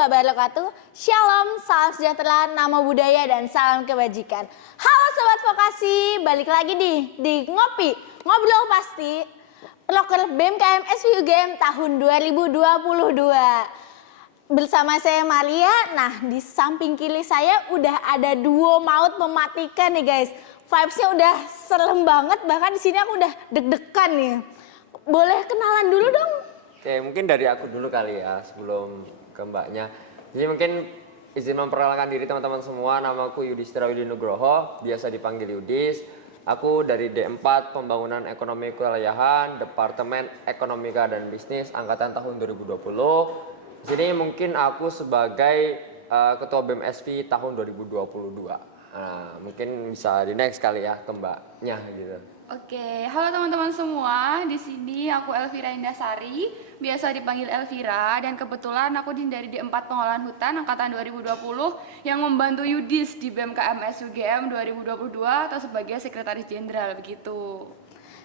wabarakatuh. Shalom, salam sejahtera, nama budaya, dan salam kebajikan. Halo Sobat Vokasi, balik lagi di Ngopi, Ngobrol Pasti, Proker BEM KMS UGM tahun 2022. Bersama saya Maria. Nah, di samping kiri saya udah ada duo maut mematikan nih guys. Vibes-nya udah serem banget, bahkan di sini aku udah deg-degan nih. Boleh kenalan dulu dong? Oke, mungkin dari aku dulu kali ya sebelum ke mbaknya. Jadi mungkin izin memperkenalkan diri teman-teman semua. Namaku Yudhistira Widi Nugroho, biasa dipanggil Yudis. Aku dari D4 Pembangunan Ekonomi Kewilayahan, Departemen Ekonomika dan Bisnis angkatan tahun 2020. Di sini mungkin aku sebagai Ketua BEM SV tahun 2022. Nah, mungkin bisa di next kali ya ke mbaknya gitu. Oke, halo teman-teman semua. Di sini aku Elvira Indasari, biasa dipanggil Elvira, dan kebetulan aku dari D4 Pengolahan Hutan angkatan 2020 yang membantu Yudis di BEM KMS UGM 2022 atau sebagai Sekretaris Jenderal begitu.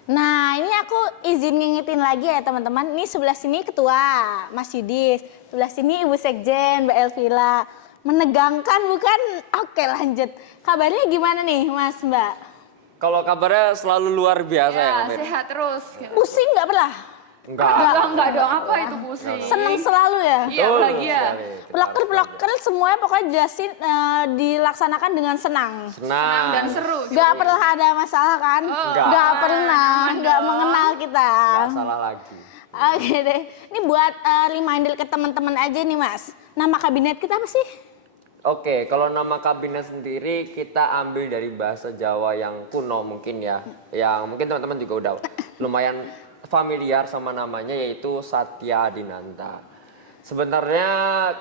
Nah, ini aku izin ngingetin lagi ya teman-teman. Ini sebelah sini Ketua Mas Yudis, sebelah sini Ibu Sekjen Mbak Elvira. Menegangkan bukan? Oke, lanjut. Kabarnya gimana nih Mas Mbak? Kalau kabarnya selalu luar biasa ya, Ya, sehat terus. Gitu. Pusing nggak pernah? Enggak dong, apa itu pusing? Seneng selalu ya? Iya, bahagia. Pelakir semua pokoknya jelasin dilaksanakan dengan senang. Senang dan seru. Gak pernah ada masalah kan? Gak pernah, gak mengenal kita. Gak salah lagi. Oke deh, ini buat reminder ke teman-teman aja nih Mas. Nama kabinet kita apa sih? Oke, kalau nama kabinet sendiri kita ambil dari bahasa Jawa yang kuno mungkin ya. Yang mungkin teman-teman juga udah lumayan familiar sama namanya, yaitu Satya Adinanta. Sebenarnya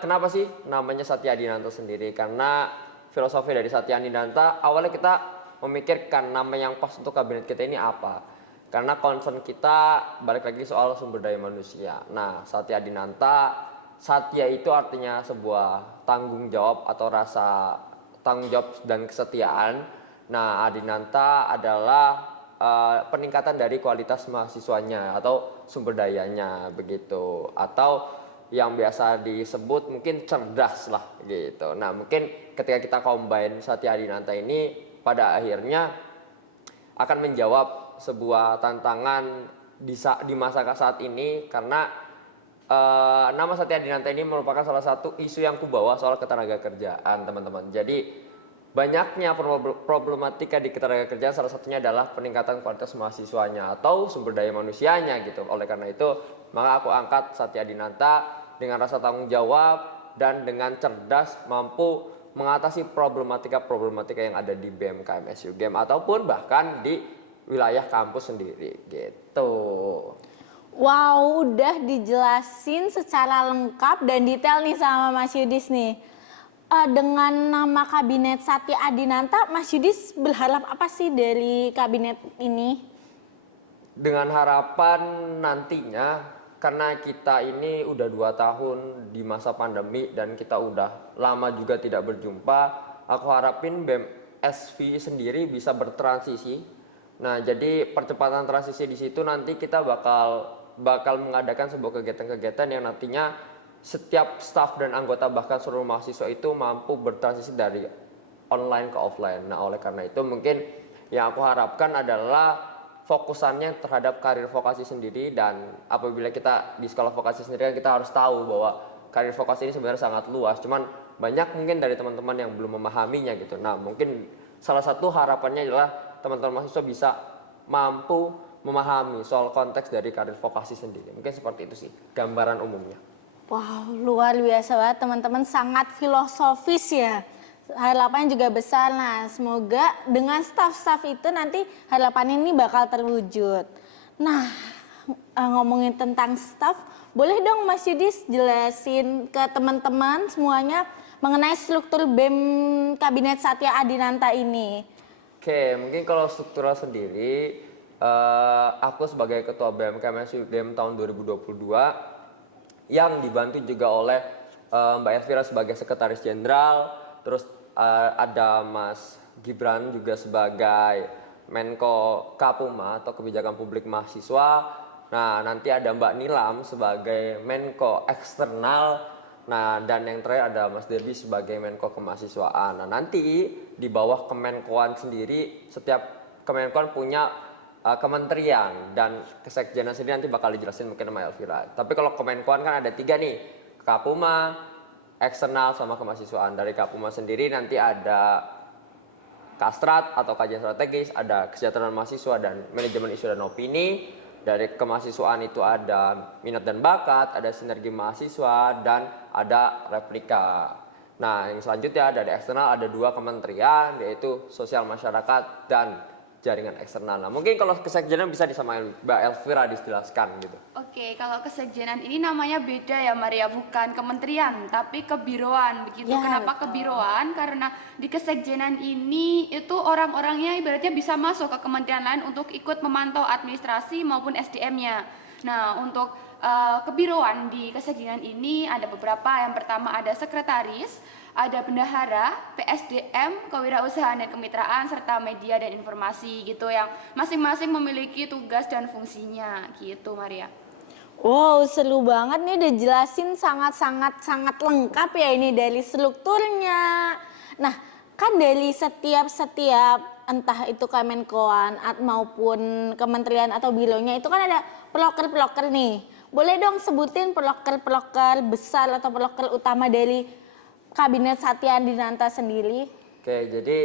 kenapa sih namanya Satya Adinanta sendiri? Karena filosofi dari Satya Adinanta awalnya kita memikirkan nama yang pas untuk kabinet kita ini apa. Karena concern kita balik lagi soal sumber daya manusia. Nah, Satya Adinanta, Satya itu artinya sebuah tanggung jawab atau rasa tanggung jawab dan kesetiaan. Nah, Adinanta adalah peningkatan dari kualitas mahasiswanya atau sumber dayanya begitu. Atau yang biasa disebut mungkin cerdas lah gitu. Nah, mungkin ketika kita combine Satya Adinanta ini pada akhirnya akan menjawab sebuah tantangan di masa saat ini, karena nama Satya Adinanta ini merupakan salah satu isu yang kubawa soal ketenaga kerjaan teman-teman. Jadi banyaknya problematika di ketenaga kerjaan, salah satunya adalah peningkatan kualitas mahasiswanya atau sumber daya manusianya gitu. Oleh karena itu maka aku angkat Satya Adinanta dengan rasa tanggung jawab dan dengan cerdas mampu mengatasi problematika yang ada di BEM KMS UGM ataupun bahkan di wilayah kampus sendiri gitu. Wow, udah dijelasin secara lengkap dan detail nih sama Mas Yudis nih. Dengan nama kabinet Satya Adinanta, Mas Yudis berharap apa sih dari kabinet ini? Dengan harapan nantinya, karena kita ini udah 2 tahun di masa pandemi dan kita udah lama juga tidak berjumpa, aku harapin BEM SV sendiri bisa bertransisi. Nah, jadi percepatan transisi di situ nanti kita bakal mengadakan sebuah kegiatan-kegiatan yang nantinya setiap staf dan anggota bahkan seluruh mahasiswa itu mampu bertransisi dari online ke offline. Nah, oleh karena itu mungkin yang aku harapkan adalah fokusannya terhadap karir vokasi sendiri, dan apabila kita di sekolah vokasi sendiri kan kita harus tahu bahwa karir vokasi ini sebenarnya sangat luas. Cuman banyak mungkin dari teman-teman yang belum memahaminya gitu. Nah, mungkin salah satu harapannya adalah teman-teman mahasiswa bisa mampu memahami soal konteks dari karir vokasi sendiri. Mungkin seperti itu sih gambaran umumnya. Wow, luar biasa banget teman-teman, sangat filosofis ya. Harapannya juga besar. Nah, semoga dengan staf-staf itu nanti harapan ini bakal terwujud. Nah, ngomongin tentang staf, boleh dong Mas Yudis jelasin ke teman-teman semuanya mengenai struktur BEM Kabinet Satya Adinanta ini. Oke, mungkin kalau struktural sendiri, aku sebagai Ketua BEM KMS UGM tahun 2022 yang dibantu juga oleh Mbak Elvira sebagai Sekretaris Jenderal, terus ada Mas Gibran juga sebagai Menko Kapuma atau Kebijakan Publik Mahasiswa. Nah, nanti ada Mbak Nilam sebagai Menko Eksternal Nah, dan yang terakhir ada Mas Derby sebagai Menko Kemahasiswaan. Nah, nanti di bawah Kemenkoan sendiri, setiap Kemenkoan punya kementerian, dan kesekjenan sendiri nanti bakal dijelasin mungkin sama Elvira. Tapi kalau Kemenkoan kan ada 3 nih, Kapuma, eksternal, sama kemahasiswaan. Dari Kapuma sendiri nanti ada Kastrat atau kajian strategis, ada kesejahteraan mahasiswa dan manajemen isu dan opini. Dari kemahasiswaan itu ada minat dan bakat, ada sinergi mahasiswa, dan ada replika. Nah, yang selanjutnya dari eksternal ada 2 kementerian, yaitu sosial masyarakat dan jaringan eksternal. Nah, mungkin kalau kesekjenan bisa sama Mbak Elvira dijelaskan gitu. Oke, kalau kesekjenan ini namanya beda ya Maria, bukan kementerian tapi kebiroan begitu. Ya, Kenapa betul. kebiroan? Karena di kesekjenan ini itu orang-orangnya ibaratnya bisa masuk ke kementerian lain untuk ikut memantau administrasi maupun SDM-nya. Nah, untuk kebiroan di kesekjenan ini ada beberapa. Yang pertama ada sekretaris, ada bendahara, PSDM, kewirausahaan dan kemitraan, serta media dan informasi gitu, yang masing-masing memiliki tugas dan fungsinya gitu Maria. Wow, seru banget nih, udah jelasin sangat lengkap ya ini dari strukturnya. Nah, kan dari setiap entah itu Kemenkoan maupun kementerian atau bironya itu kan ada peloker-peloker nih. Boleh dong sebutin peloker-peloker besar atau peloker utama dari Kabinet Satya Dinanta sendiri? Oke, jadi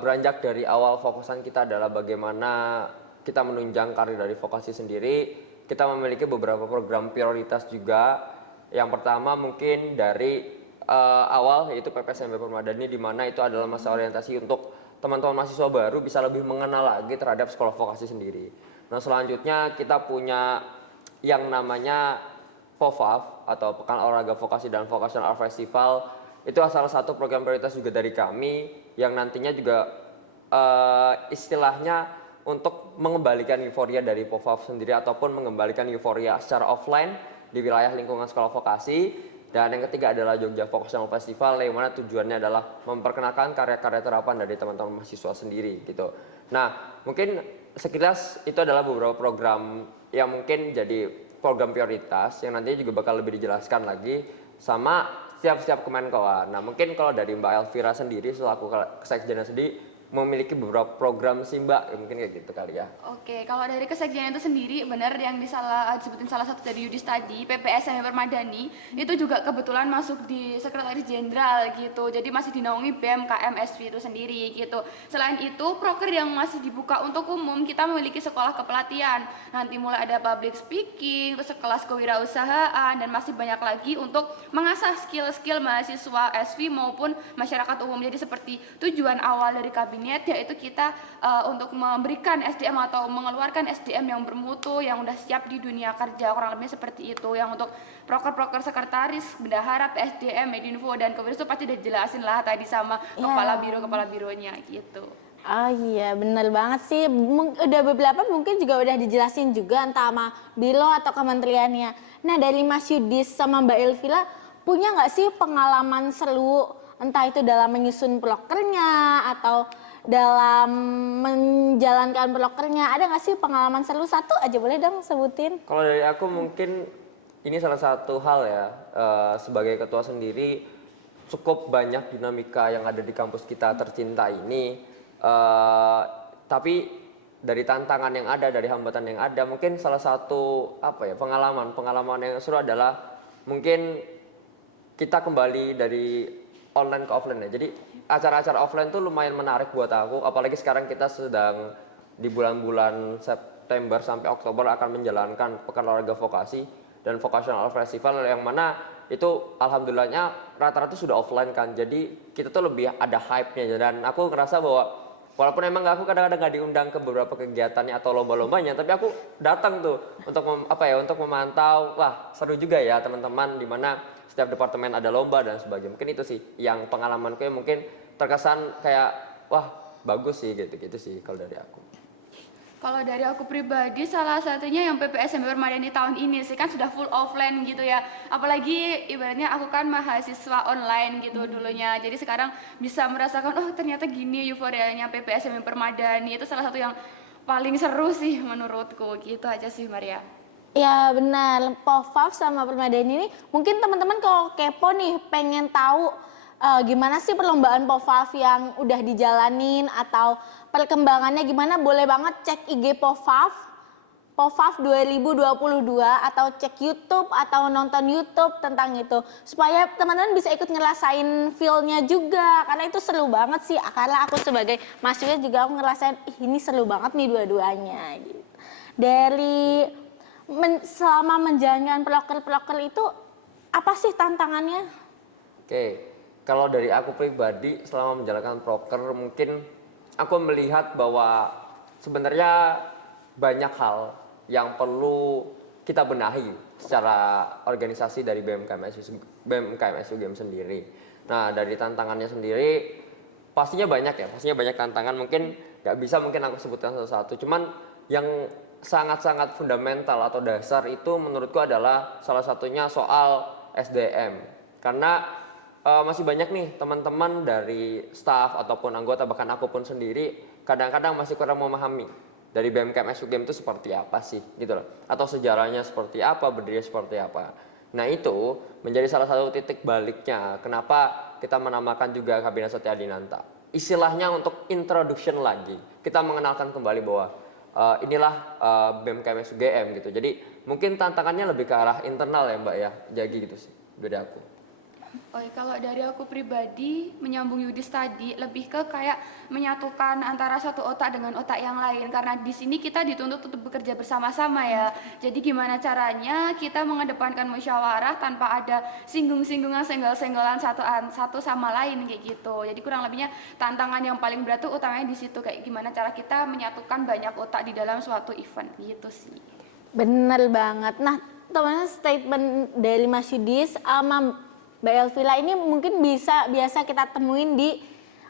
beranjak dari awal fokusan kita adalah bagaimana kita menunjang karir dari vokasi sendiri. Kita memiliki beberapa program prioritas juga. Yang pertama mungkin dari awal yaitu PPSMB Permadani, di mana itu adalah masa orientasi untuk teman-teman mahasiswa baru bisa lebih mengenal lagi terhadap sekolah vokasi sendiri. Nah, selanjutnya kita punya yang namanya POVAV atau Pekan Olahraga Vokasi dan Vocational Art Festival. Itu salah satu program prioritas juga dari kami yang nantinya juga istilahnya untuk mengembalikan euforia dari POVAV sendiri ataupun mengembalikan euforia secara offline di wilayah lingkungan sekolah vokasi. Dan yang ketiga adalah Jogja Vocational Festival, yang mana tujuannya adalah memperkenalkan karya-karya terapan dari teman-teman mahasiswa sendiri gitu. Nah, mungkin sekilas itu adalah beberapa program yang mungkin jadi program prioritas yang nantinya juga bakal lebih dijelaskan lagi sama setiap Kemenkoan. Nah, mungkin kalau dari Mbak Elvira sendiri selaku kesekjenan sendiri memiliki beberapa program sih Mbak, ya mungkin kayak gitu kali ya. Oke, kalau dari kesekjenan itu sendiri benar yang disebutin salah satu dari Yudis tadi, PPSMB Permadani itu juga kebetulan masuk di Sekretaris Jenderal gitu. Jadi masih dinaungi BEM KMSV itu sendiri gitu. Selain itu, proker yang masih dibuka untuk umum, kita memiliki sekolah kepelatihan. Nanti mulai ada public speaking, terus kelas kewirausahaan, dan masih banyak lagi untuk mengasah skill-skill mahasiswa SV maupun masyarakat umum. Jadi seperti tujuan awal dari kabinet yaitu kita untuk memberikan SDM atau mengeluarkan SDM yang bermutu, yang udah siap di dunia kerja, kurang lebih seperti itu. Yang untuk proker-proker sekretaris, bendahara, PSDM, Medinfo, dan Kewirausahaan itu pasti udah jelasin lah tadi sama kepala bironya gitu. Oh iya, bener banget sih. Udah beberapa mungkin juga udah dijelasin juga entah sama biro atau kementeriannya. Nah, dari Mas Yudis sama Mbak Elvira punya nggak sih pengalaman seru, entah itu dalam menyusun prokernya atau dalam menjalankan prokernya? Ada nggak sih pengalaman seru? Satu aja boleh dong sebutin. Kalau dari aku mungkin ini salah satu hal ya, sebagai ketua sendiri cukup banyak dinamika yang ada di kampus kita tercinta ini. Tapi dari tantangan yang ada, dari hambatan yang ada, mungkin salah satu pengalaman yang seru adalah mungkin kita kembali dari online ke offline ya. Jadi acara-acara offline tuh lumayan menarik buat aku, apalagi sekarang kita sedang di bulan-bulan September sampai Oktober akan menjalankan Pekan Olahraga Vokasi dan Vocational Art Festival, yang mana itu alhamdulillahnya rata-rata sudah offline kan. Jadi kita tuh lebih ada hype-nya, dan aku ngerasa bahwa walaupun emang aku kadang-kadang gak diundang ke beberapa kegiatannya atau lomba-lombanya, tapi aku datang tuh untuk untuk memantau. Wah, seru juga ya teman-teman, di mana setiap departemen ada lomba dan sebagainya. Mungkin itu sih yang pengalamanku yang mungkin terkesan kayak wah bagus sih gitu sih kalau dari aku. Kalau dari aku pribadi salah satunya yang PPSMB Permadani tahun ini sih, kan sudah full offline gitu ya. Apalagi ibaratnya aku kan mahasiswa online gitu dulunya. Jadi sekarang bisa merasakan oh ternyata gini euforianya PPSMB Permadani. Itu salah satu yang paling seru sih menurutku. Gitu aja sih Maria. Ya benar, Pofaf sama Permadani ini mungkin teman-teman kalau kepo nih pengen tahu gimana sih perlombaan Pofaf yang udah dijalanin atau perkembangannya gimana, boleh banget cek IG Pofaf 2022 atau cek YouTube atau nonton YouTube tentang itu supaya teman-teman bisa ikut ngerasain feel-nya juga karena itu seru banget sih. Karena aku sebagai mahasiswa juga aku ngerasain ini seru banget nih dua-duanya gitu. Dari selama menjalankan proker-proker itu apa sih tantangannya? Oke, kalau dari aku pribadi selama menjalankan proker mungkin aku melihat bahwa sebenarnya banyak hal yang perlu kita benahi secara organisasi dari BMKM SUGM sendiri. Nah, dari tantangannya sendiri pastinya banyak tantangan, mungkin nggak bisa mungkin aku sebutkan satu-satu, cuman yang sangat-sangat fundamental atau dasar itu menurutku adalah salah satunya soal SDM. Karena masih banyak nih teman-teman dari staff ataupun anggota, bahkan aku pun sendiri kadang-kadang masih kurang memahami dari BMKM SUGM itu seperti apa sih gitu loh, atau sejarahnya seperti apa, berdiri seperti apa. Nah, itu menjadi salah satu titik baliknya kenapa kita menamakan juga Kabinet Satya Adinata. Istilahnya untuk introduction lagi, kita mengenalkan kembali bahwa inilah BMKM SUGM gitu. Jadi mungkin tantangannya lebih ke arah internal ya Mbak ya, jadi gitu sih beda aku. Oke, kalau dari aku pribadi menyambung Yudis tadi lebih ke kayak menyatukan antara satu otak dengan otak yang lain karena di sini kita dituntut untuk bekerja bersama-sama ya. Jadi gimana caranya kita mengedepankan musyawarah tanpa ada singgung-singgungan, senggol-senggolan satu sama lain kayak gitu. Jadi kurang lebihnya tantangan yang paling berat tuh utamanya di situ, kayak gimana cara kita menyatukan banyak otak di dalam suatu event gitu sih. Bener banget. Nah, teman-teman, statement dari Mas Yudis sama Mbak Elvira ini mungkin biasa kita temuin di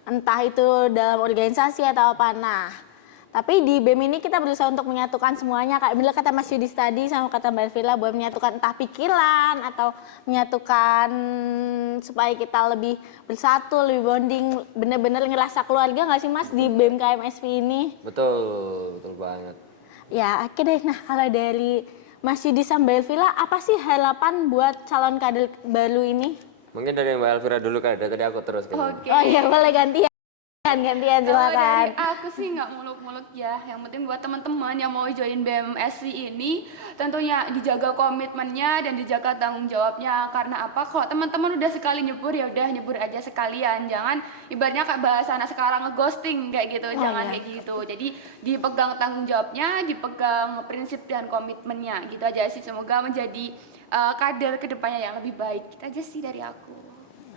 entah itu dalam organisasi atau apa. Nah, tapi di BEM ini kita berusaha untuk menyatukan semuanya. Kayak bener kata Mas Yudis tadi sama kata Mbak Elvira, buat menyatukan entah pikiran atau menyatukan supaya kita lebih bersatu, lebih bonding, bener-bener ngerasa keluarga nggak sih Mas di BEM KMSP ini? Betul banget. Ya, oke deh. Nah, kalau dari Mas Yudi sama Mbak Elvira, apa sih harapan buat calon kader baru ini? Mungkin dari Mbak Elvira dulu kan, dari tadi aku terus kan. Oke. Oh iya, boleh gantian Kalau silakan. dari aku sih nggak muluk-muluk ya. Yang penting buat teman-teman yang mau join BMSV ini tentunya dijaga komitmennya dan dijaga tanggung jawabnya. Karena apa? Kalau teman-teman udah sekali nyebur ya udah nyebur aja sekalian. Jangan ibaratnya kayak bahasa anak sekarang ngeghosting kayak gitu. Jangan kayak gitu. Jadi dipegang tanggung jawabnya, dipegang prinsip dan komitmennya. Gitu aja sih. Semoga menjadi kader kedepannya yang lebih baik. Gitu aja sih dari aku.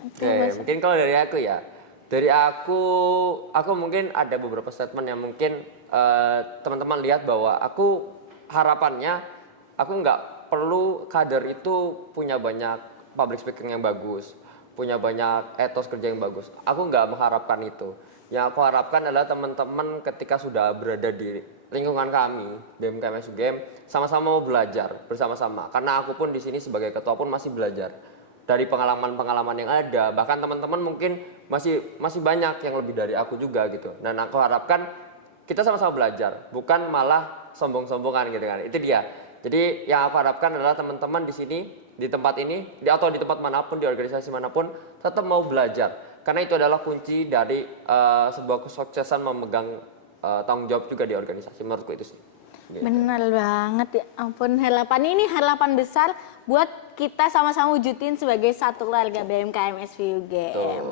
Oke, mungkin kalau dari aku ya, dari aku mungkin ada beberapa statement yang mungkin teman-teman lihat bahwa aku harapannya aku nggak perlu kader itu punya banyak public speaking yang bagus, punya banyak etos kerja yang bagus. Aku nggak mengharapkan itu. Yang aku harapkan adalah teman-teman ketika sudah berada di lingkungan kami BMKM SUGM sama-sama mau belajar bersama-sama. Karena aku pun di sini sebagai ketua pun masih belajar dari pengalaman-pengalaman yang ada, bahkan teman-teman mungkin masih banyak yang lebih dari aku juga gitu. Dan aku harapkan kita sama-sama belajar, bukan malah sombong-sombongan gitu kan. Itu dia. Jadi yang aku harapkan adalah teman-teman di sini, di tempat ini, atau di tempat manapun, di organisasi manapun, tetap mau belajar. Karena itu adalah kunci dari sebuah kesuksesan memegang tanggung jawab juga di organisasi. Menurutku itu sih. Gitu. Benar banget, ya ampun, harapan ini harapan besar buat kita sama-sama wujudin sebagai satu keluarga BMKM SVUGM.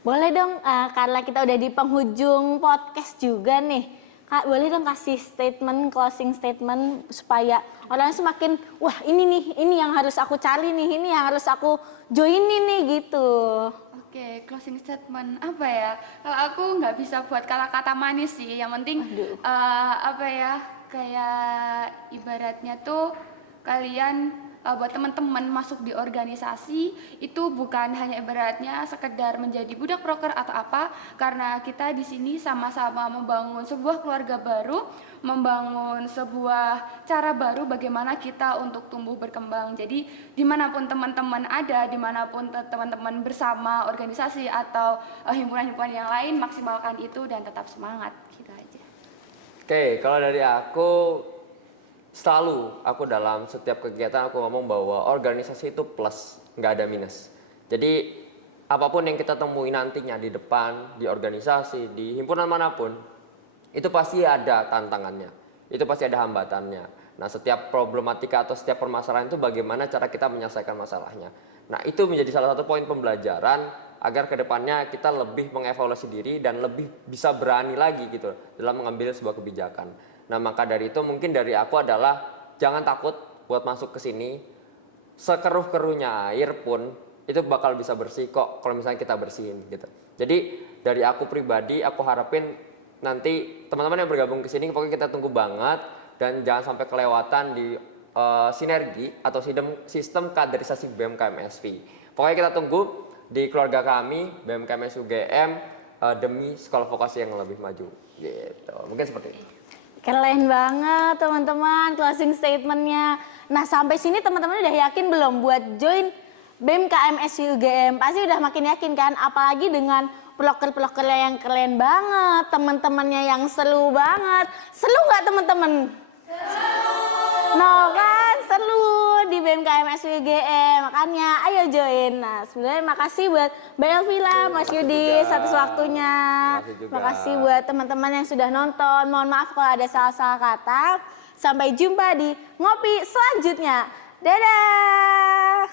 Boleh dong, karena kita udah di penghujung podcast juga nih, Kak, boleh dong kasih statement, closing statement supaya orang semakin, wah ini yang harus aku cari nih, ini yang harus aku joinin nih gitu. Oke, closing statement apa ya? Kalau aku nggak bisa buat kata-kata manis sih. Yang penting apa ya? Kayak ibaratnya tuh kalian buat teman-teman masuk di organisasi itu bukan hanya ibaratnya sekedar menjadi budak proker atau apa, karena kita di sini sama-sama membangun sebuah keluarga baru, membangun sebuah cara baru bagaimana kita untuk tumbuh berkembang. Jadi dimanapun teman-teman ada, dimanapun teman-teman bersama organisasi atau himpunan-himpunan yang lain, maksimalkan itu dan tetap semangat, gitu aja. Oke, kalau dari aku selalu aku dalam setiap kegiatan aku ngomong bahwa organisasi itu plus, nggak ada minus. Jadi apapun yang kita temui nantinya di depan, di organisasi, di himpunan manapun, itu pasti ada tantangannya, itu pasti ada hambatannya. Nah, setiap problematika atau setiap permasalahan itu bagaimana cara kita menyelesaikan masalahnya. Nah, itu menjadi salah satu poin pembelajaran agar kedepannya kita lebih mengevaluasi diri dan lebih bisa berani lagi gitu dalam mengambil sebuah kebijakan. Nah, maka dari itu mungkin dari aku adalah jangan takut buat masuk ke sini. Sekeruh-keruhnya air pun itu bakal bisa bersih kok kalau misalnya kita bersihin gitu. Jadi dari aku pribadi aku harapin nanti teman-teman yang bergabung ke sini pokoknya kita tunggu banget dan jangan sampai kelewatan di sinergi atau sistem kaderisasi BEM KMSV. Pokoknya kita tunggu di keluarga kami BEM KMS UGM demi sekolah vokasi yang lebih maju gitu. Mungkin seperti itu. Keren banget teman-teman closing statementnya. Nah sampai sini teman-teman udah yakin belum buat join BEM KMS UGM? Pasti udah makin yakin kan, apalagi dengan peloker-pelokernya yang keren banget, teman-temannya yang seru banget. Seru nggak teman-teman? No kan, seru di BEM KMS UGM, makanya ayo join. Nah sebenarnya makasih buat Mbak Elvira, Mas Yudi atas waktunya. Makasih buat teman-teman yang sudah nonton. Mohon maaf kalau ada salah-salah kata. Sampai jumpa di ngopi selanjutnya. Dadah.